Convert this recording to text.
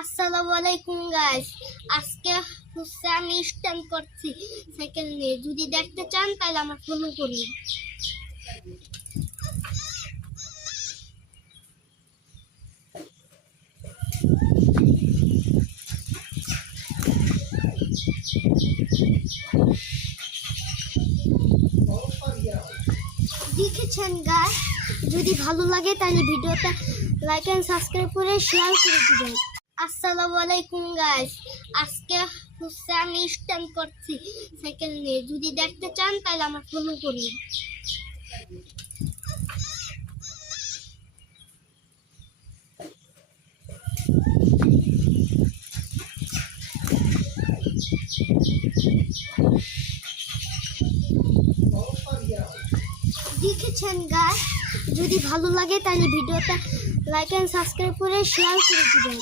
আসসালামু আলাইকুম গাইস। আজকে হচ্ছে আমি স্ট্যান্ড করছি সাইকেল নিয়ে। যদি দেখতে চান তাহলে আমার ফলো করুন। দেখেছেন গাইস, যদি ভালো লাগে তাহলে ভিডিওটা লাইক এন্ড সাবস্ক্রাইব করে শেয়ার করে দিবেন। আসসালামু আলাইকুম গাইস। আজকে হচ্ছে আমি স্ট্যান্ড করছি সাইকেল নিয়ে। যদি দেখতে চান তাহলে আমার ফলো করুন। দেখেছেন গাইস, যদি ভালো লাগে তাহলে ভিডিওটা লাইক এন্ড সাবস্ক্রাইব করে শেয়ার করে দিবেন।